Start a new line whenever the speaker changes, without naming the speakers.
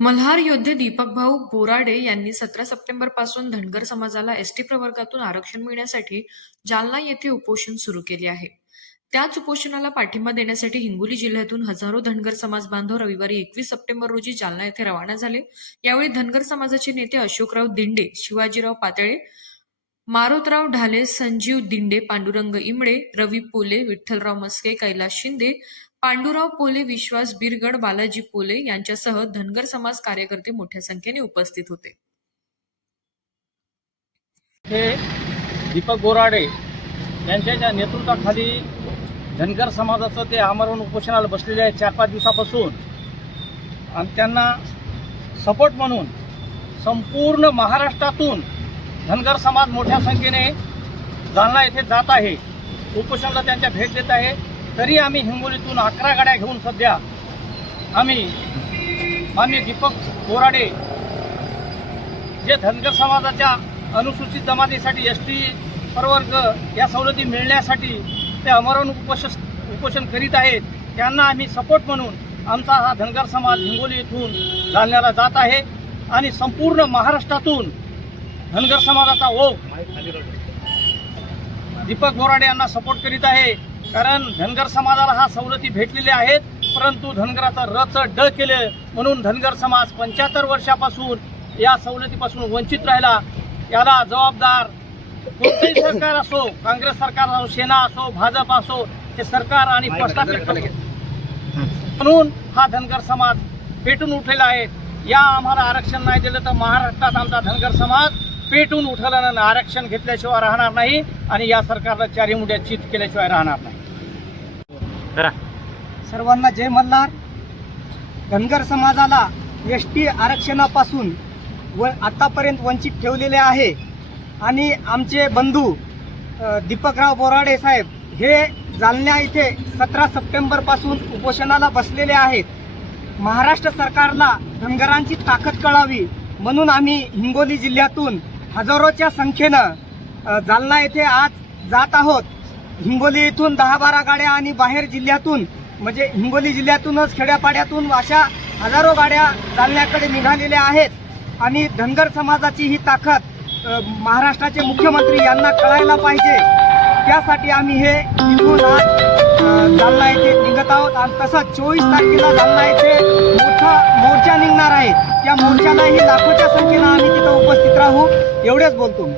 मल्हार योद्धे दीपकभाऊ बोराडे यांनी सतरा सप्टेंबरपासून धनगर समाजाला एसटी प्रवर्गातून आरक्षण मिळण्यासाठी जालना येथे उपोषण सुरू केले आहे. त्याच उपोषणाला पाठिंबा देण्यासाठी हिंगोली जिल्ह्यातून हजारो धनगर समाज बांधव रविवारी एकवीस सप्टेंबर रोजी जालना येथे रवाना झाले. यावेळी धनगर समाजाचे नेते अशोकराव दिंडे शिवाजीराव पातळे मारोतराव ढाले संजीव दिंडे पांडुरंग इमडे रवी पोले विठ्ठलराव मस्के कैलास शिंदे पांडुराव पोले विश्वास बिरगड बालाजी पोले यांच्यासह धनगर समाज कार्यकर्ते मोठ्या संख्येने उपस्थित होते.
हे दीपक बोराडे यांच्या ज्या नेतृत्वाखाली धनगर समाजाचं ते आमरण उपोषणाला बसलेले आहे चार पाच दिवसापासून. आणि त्यांना सपोर्ट म्हणून संपूर्ण महाराष्ट्रातून धनगर समाज मोठ्या संख्येने जालना येथे जात आहे. उपोषणाला त्यांच्या भेट देत आहे. तरी आम्ही हिंगोलीतून अकरा गाड्या घेऊन सध्या आम्ही मान्य दीपक बोराडे जे धनगर समाजाच्या अनुसूचित जमातीसाठी एस टी प्रवर्ग या सवलती मिळण्यासाठी ते अमरण उपोषण उपोषण करीत आहेत. त्यांना आम्ही सपोर्ट म्हणून आमचा हा धनगर समाज हिंगोली येथून जालन्याला जात आहे. आणि संपूर्ण महाराष्ट्रातून धनगर समाजाचा ओघ. दीपक बोराडे यांना सपोर्ट करीत आहे. कारण धनगर समाजाला हा सवलती भेटलेल्या आहेत. परंतु धनगराचा रच ड केले म्हणून धनगर समाज पंच्याहत्तर वर्षापासून या सवलतीपासून वंचित राहिला. याला जबाबदार कोणतेही सरकार असो काँग्रेस सरकार असो सेना असो भाजप असो ते सरकार आणि प्रस्थापित म्हणून हा धनगर समाज पेटून उठलेला आहे. या आम्हाला आरक्षण नाही दिलं तर महाराष्ट्रात आमचा धनगर समाज पेटून उठला आणि आरक्षण घेतल्याशिवाय राहणार नाही आणि या सरकारला चारी मुंड्या चित केल्याशिवाय राहणार नाही.
सर्वांना जय मल्हार. धनगर समाजाला एस टी आरक्षणापासून व आतापर्यंत वंचित ठेवलेले आहे. आणि आमचे बंधू दीपकराव बोराडे साहेब हे जालन्या इथे सतरा सप्टेंबरपासून उपोषणाला बसलेले आहेत. महाराष्ट्र सरकारला धनगरांची ताकद कळावी म्हणून आम्ही हिंगोली जिल्ह्यातून हजारोच्या संख्येनं जालना येथे आज जात आहोत. हिंगोली येथून दहा बारा गाड्या आणि बाहेर जिल्ह्यातून म्हणजे हिंगोली जिल्ह्यातूनच खेड्यापाड्यातून अशा हजारो गाड्या जालन्याकडे निघालेल्या आहेत. आणि धनगर समाजाची ही ताकद महाराष्ट्राचे मुख्यमंत्री यांना कळायला पाहिजे. त्यासाठी आम्ही हे इथून आज जालना येथे निघत आहोत. आणि तसंच चोवीस तारखेला जालना येथे मोठा मोर्चा होणार आहे. त्या मोर्चालाही लाखोच्या संख्येनं आम्ही तिथं उपस्थित राहू. एवढेच बोलतो मी.